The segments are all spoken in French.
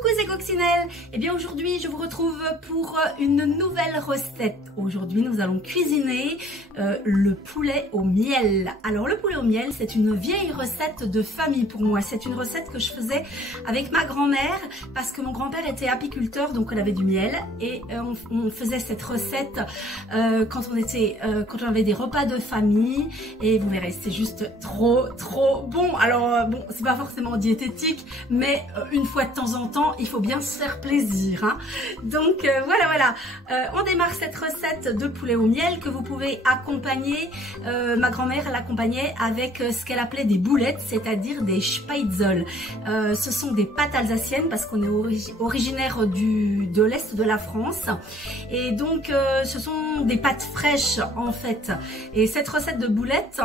Coucou, c'est Coccinelle. Et bien aujourd'hui je vous retrouve pour une nouvelle recette. Aujourd'hui nous allons cuisiner le poulet au miel. Alors le poulet au miel, c'est une vieille recette de famille pour moi. C'est une recette que je faisais avec ma grand-mère parce que mon grand-père était apiculteur, donc on avait du miel et on faisait cette recette quand on avait des repas de famille et vous verrez, c'est juste trop bon. Alors bon, c'est pas forcément diététique, mais une fois de temps en temps, il faut bien se faire plaisir, hein. Donc voilà. On démarre cette recette de poulet au miel que vous pouvez accompagner. Ma grand-mère l'accompagnait avec ce qu'elle appelait des boulettes, c'est-à-dire des Spätzle. Ce sont des pâtes alsaciennes parce qu'on est originaire de l'Est de la France. Et donc ce sont des pâtes fraîches en fait. Et cette recette de boulettes,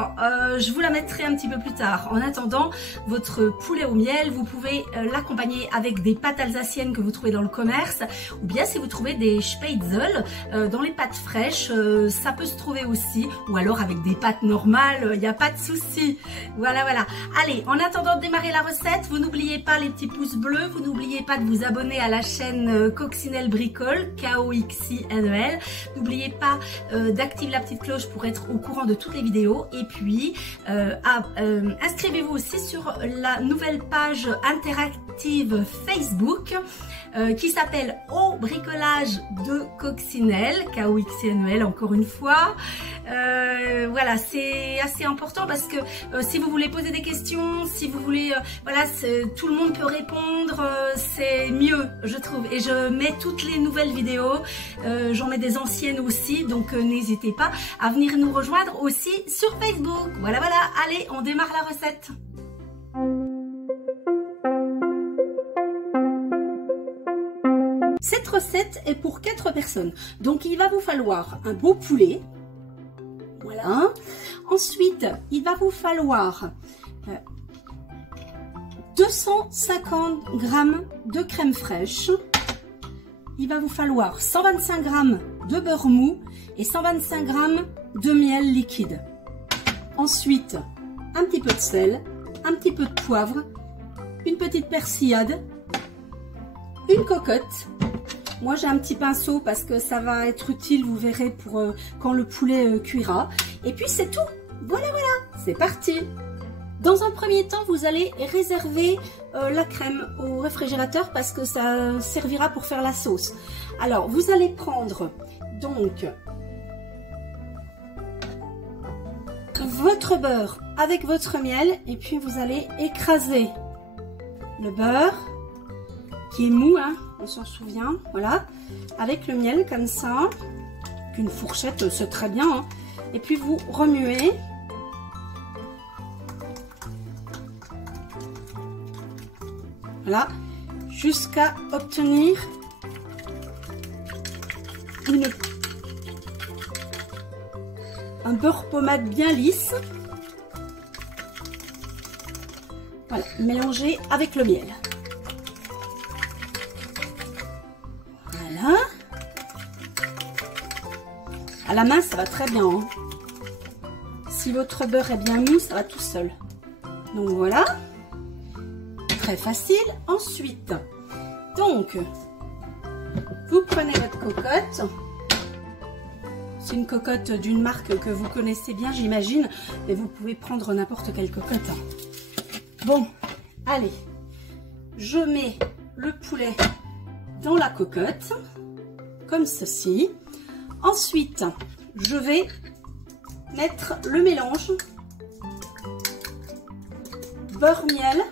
je vous la mettrai un petit peu plus tard. En attendant, votre poulet au miel, vous pouvez l'accompagner avec des pâtes alsaciennes que vous trouvez dans le commerce, ou bien si vous trouvez des Spätzle dans les pâtes fraîches, ça peut se trouver aussi, ou alors avec des pâtes normales, il n'y a pas de souci. Voilà. Allez, en attendant de démarrer la recette, vous n'oubliez pas les petits pouces bleus, vous n'oubliez pas de vous abonner à la chaîne Coccinelle Bricole, K-O-X-I-N-E-L. N'oubliez pas d'activer la petite cloche pour être au courant de toutes les vidéos, et puis inscrivez-vous aussi sur la nouvelle page interactive Facebook qui s'appelle Au bricolage de Coccinelle, K-O-X-I-N-E-L encore une fois. Voilà, c'est assez important parce que si vous voulez poser des questions, si vous voulez, voilà, tout le monde peut répondre, c'est mieux je trouve. Et je mets toutes les nouvelles vidéos, j'en mets des anciennes aussi, donc n'hésitez pas à venir nous rejoindre aussi sur Facebook. Voilà, allez, on démarre la recette. Cette recette est pour 4 personnes, donc il va vous falloir un beau poulet, voilà. Ensuite, il va vous falloir 250 g de crème fraîche, il va vous falloir 125 g de beurre mou et 125 g de miel liquide. Ensuite, un petit peu de sel, un petit peu de poivre, une petite persillade, une cocotte. Moi j'ai un petit pinceau parce que ça va être utile, vous verrez, pour quand le poulet cuira. Et puis c'est tout. Voilà, c'est parti. Dans un premier temps, vous allez réserver la crème au réfrigérateur parce que ça servira pour faire la sauce. Alors vous allez prendre donc votre beurre avec votre miel et puis vous allez écraser le beurre qui est mou, hein, on s'en souvient, voilà, avec le miel comme ça, une fourchette c'est très bien, hein. Et puis vous remuez, voilà, jusqu'à obtenir un beurre pommade bien lisse. Voilà, mélangez avec le miel. Voilà. À la main, ça va très bien, hein. Si votre beurre est bien mou, ça va tout seul. Donc voilà. Très facile. Ensuite, donc, vous prenez votre cocotte. C'est une cocotte d'une marque que vous connaissez bien, j'imagine. Mais vous pouvez prendre n'importe quelle cocotte. Bon, allez. Je mets le poulet dans la cocotte, comme ceci. Ensuite, je vais mettre le mélange beurre-miel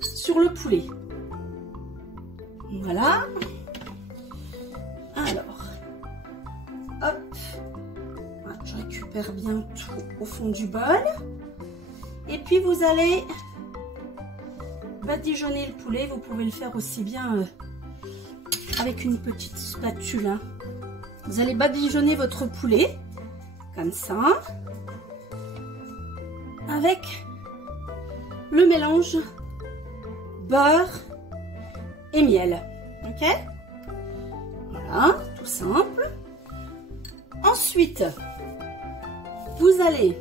sur le poulet. Voilà. Alors, hop, voilà, je récupère bien tout au fond du bol. Et puis vous allez badigeonner le poulet. Vous pouvez le faire aussi bien avec une petite spatule, hein. Vous allez badigeonner votre poulet comme ça avec le mélange beurre et miel. Ok, voilà, tout simple. Ensuite, vous allez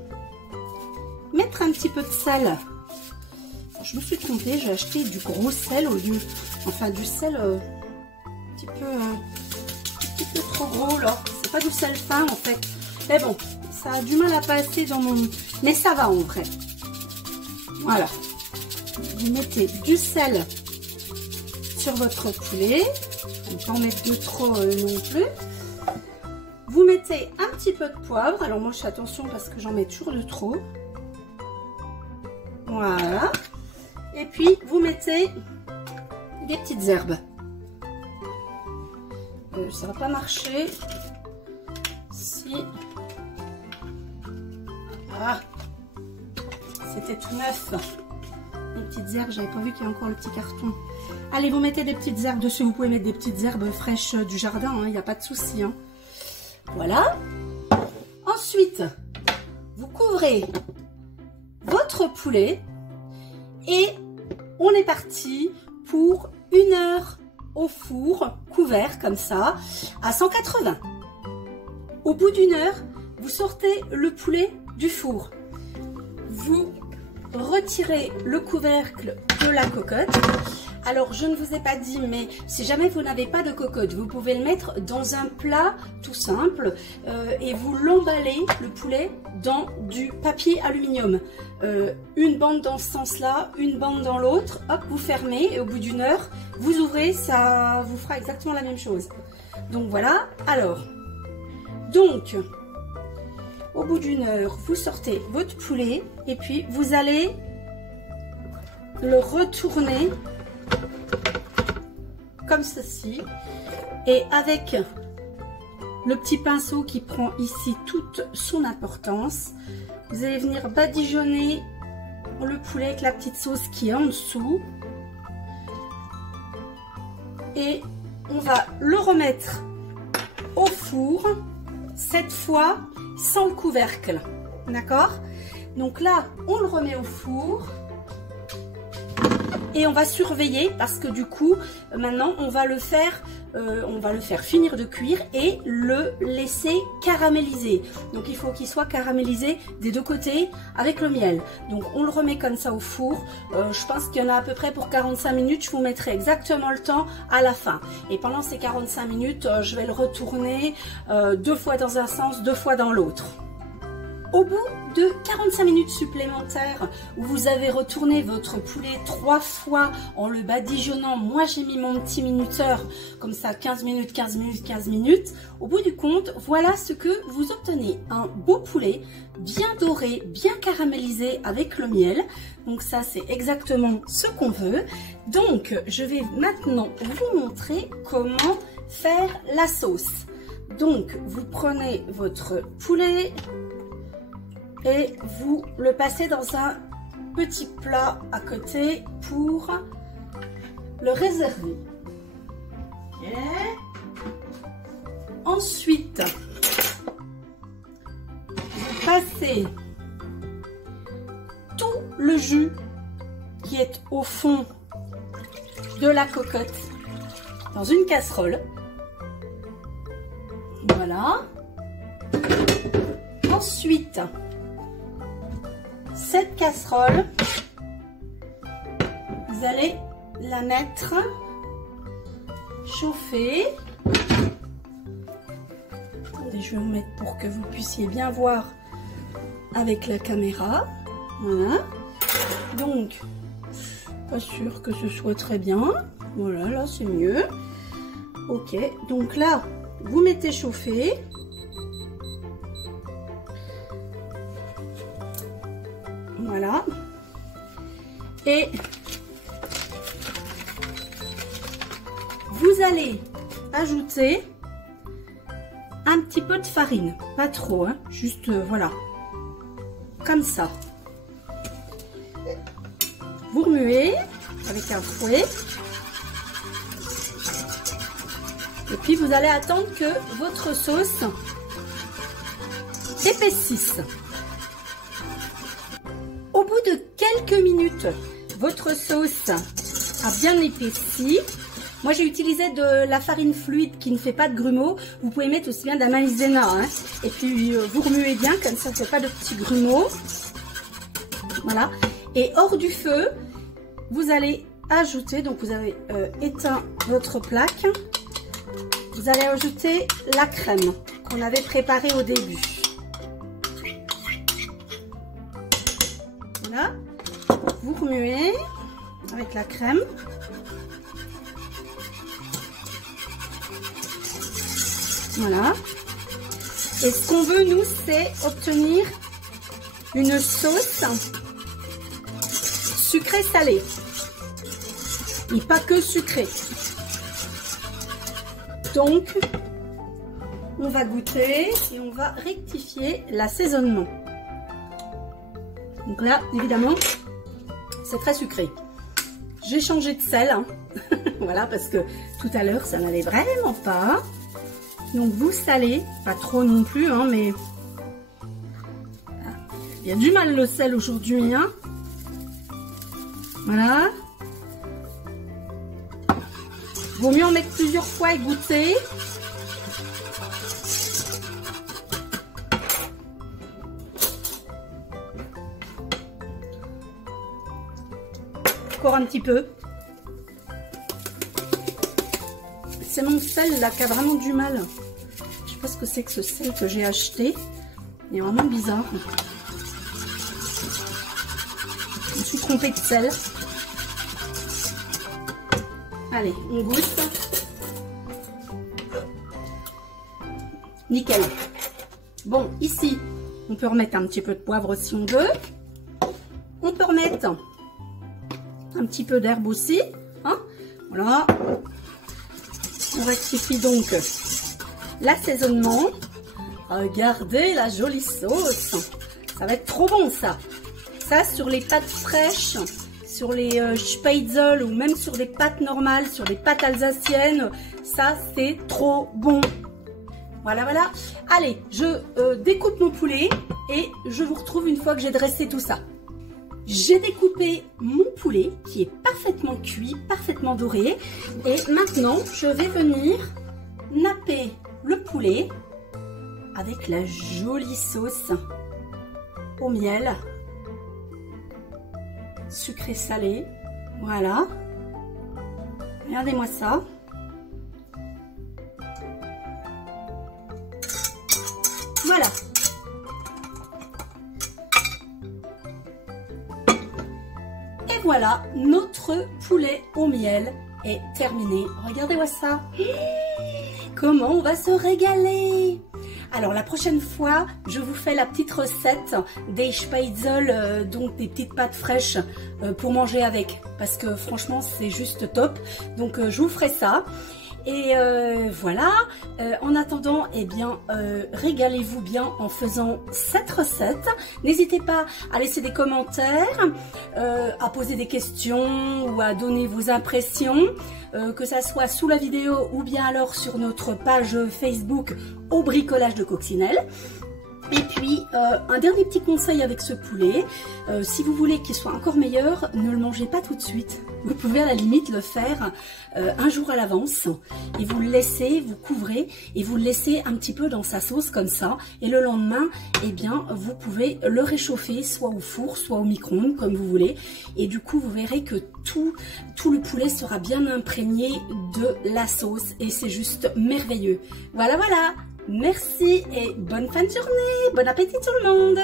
mettre un petit peu de sel je me suis trompée, j'ai acheté du gros sel au lieu, enfin du sel un petit peu trop gros là. C'est pas du sel fin en fait. Mais bon, ça a du mal à passer dans mon... Mais ça va en vrai. Voilà. Vous mettez du sel sur votre poulet. On ne peut pas en mettre de trop non plus. Vous mettez un petit peu de poivre. Alors moi je fais attention parce que j'en mets toujours de trop. Voilà. Et puis vous mettez des petites herbes. Ça va pas marcher si... Ah, c'était tout neuf. Les petites herbes, j'avais pas vu qu'il y a encore le petit carton. Allez, vous mettez des petites herbes dessus. Vous pouvez mettre des petites herbes fraîches du jardin, il n'y a pas de souci. Hein. Voilà. Ensuite, vous couvrez votre poulet et on est parti pour 1 heure au four, couvert comme ça, à 180. Au bout d'1 heure, vous sortez le poulet du four. Vous retirez le couvercle de la cocotte. Alors, je ne vous ai pas dit, mais si jamais vous n'avez pas de cocotte, vous pouvez le mettre dans un plat tout simple et vous l'emballez, le poulet, dans du papier aluminium. Une bande dans ce sens-là, une bande dans l'autre. Hop, vous fermez et au bout d'1 heure, vous ouvrez, ça vous fera exactement la même chose. Donc voilà. Alors, donc, au bout d'1 heure, vous sortez votre poulet et puis vous allez le retourner comme ceci et avec le petit pinceau qui prend ici toute son importance, vous allez venir badigeonner le poulet avec la petite sauce qui est en dessous et on va le remettre au four, cette fois sans le couvercle, d'accord? Donc là on le remet au four et on va surveiller parce que du coup maintenant on va le faire finir de cuire et le laisser caraméliser. Donc il faut qu'il soit caramélisé des deux côtés avec le miel. Donc on le remet comme ça au four. Je pense qu'il y en a à peu près pour 45 minutes. Je vous mettrai exactement le temps à la fin. Et pendant ces 45 minutes, je vais le retourner 2 fois dans un sens, 2 fois dans l'autre. Au bout de 45 minutes supplémentaires où vous avez retourné votre poulet 3 fois en le badigeonnant, moi j'ai mis mon petit minuteur comme ça 15 minutes, 15 minutes, 15 minutes. Au bout du compte, voilà ce que vous obtenez. Un beau poulet bien doré, bien caramélisé avec le miel. Donc ça c'est exactement ce qu'on veut. Donc je vais maintenant vous montrer comment faire la sauce. Donc vous prenez votre poulet et vous le passez dans un petit plat à côté pour le réserver. Okay. Ensuite, vous passez tout le jus qui est au fond de la cocotte dans une casserole. Voilà. Ensuite, cette casserole, vous allez la mettre chauffer. Attendez, je vais vous mettre pour que vous puissiez bien voir avec la caméra. Voilà. Donc, pas sûr que ce soit très bien. Voilà, là c'est mieux. Ok, donc là, vous mettez chauffer. Voilà. Et vous allez ajouter un petit peu de farine. Pas trop, hein, juste voilà. Comme ça. Vous remuez avec un fouet. Et puis vous allez attendre que votre sauce s'épaississe. Au bout de quelques minutes, votre sauce a bien épaissi. Moi, j'ai utilisé de la farine fluide qui ne fait pas de grumeaux. Vous pouvez mettre aussi bien de la maïzena. Hein. Et puis, vous remuez bien, comme ça, ça ne fait pas de petits grumeaux. Voilà. Et hors du feu, vous allez ajouter, donc vous avez éteint votre plaque, vous allez ajouter la crème qu'on avait préparée au début. Voilà, vous remuez avec la crème. Voilà. Et ce qu'on veut, nous, c'est obtenir une sauce sucrée-salée. Et pas que sucrée. Donc, on va goûter et on va rectifier l'assaisonnement. Donc là, évidemment, c'est très sucré. J'ai changé de sel. Hein. Voilà, parce que tout à l'heure, ça n'allait vraiment pas. Donc vous salez, pas trop non plus, hein, mais il y a du mal le sel aujourd'hui. Hein. Voilà. Vaut mieux en mettre plusieurs fois et goûter. Encore un petit peu. C'est mon sel là qui a vraiment du mal. Je sais pas ce que c'est que ce sel que j'ai acheté. Il est vraiment bizarre. Je me suis trompée de sel. Allez, on goûte. Nickel. Bon, ici, on peut remettre un petit peu de poivre si on veut. On peut remettre un petit peu d'herbe aussi. Hein, voilà. On rectifie donc l'assaisonnement. Regardez la jolie sauce. Ça va être trop bon ça. Ça sur les pâtes fraîches, sur les Spätzle ou même sur des pâtes normales, sur des pâtes alsaciennes. Ça c'est trop bon. Voilà, voilà. Allez, je découpe mon poulet et je vous retrouve une fois que j'ai dressé tout ça. J'ai découpé mon poulet qui est parfaitement cuit, parfaitement doré. Et maintenant, je vais venir napper le poulet avec la jolie sauce au miel, sucré salé. Voilà. Regardez-moi ça. Voilà. Et voilà, notre poulet au miel est terminé. Regardez-moi ça. Comment on va se régaler. Alors la prochaine fois, je vous fais la petite recette des Spätzle, donc des petites pâtes fraîches pour manger avec. Parce que franchement, c'est juste top. Donc je vous ferai ça. Et voilà, en attendant, eh bien, régalez-vous bien en faisant cette recette. N'hésitez pas à laisser des commentaires, à poser des questions ou à donner vos impressions, que ça soit sous la vidéo ou bien alors sur notre page Facebook au bricolage de Coccinelle. Et puis, un dernier petit conseil avec ce poulet, si vous voulez qu'il soit encore meilleur, ne le mangez pas tout de suite. Vous pouvez à la limite le faire un jour à l'avance et vous le laissez, vous couvrez et vous le laissez un petit peu dans sa sauce comme ça. Et le lendemain, eh bien, vous pouvez le réchauffer soit au four, soit au micro-ondes, comme vous voulez. Et du coup, vous verrez que tout le poulet sera bien imprégné de la sauce et c'est juste merveilleux. Voilà, voilà. Merci et bonne fin de journée, bon appétit tout le monde!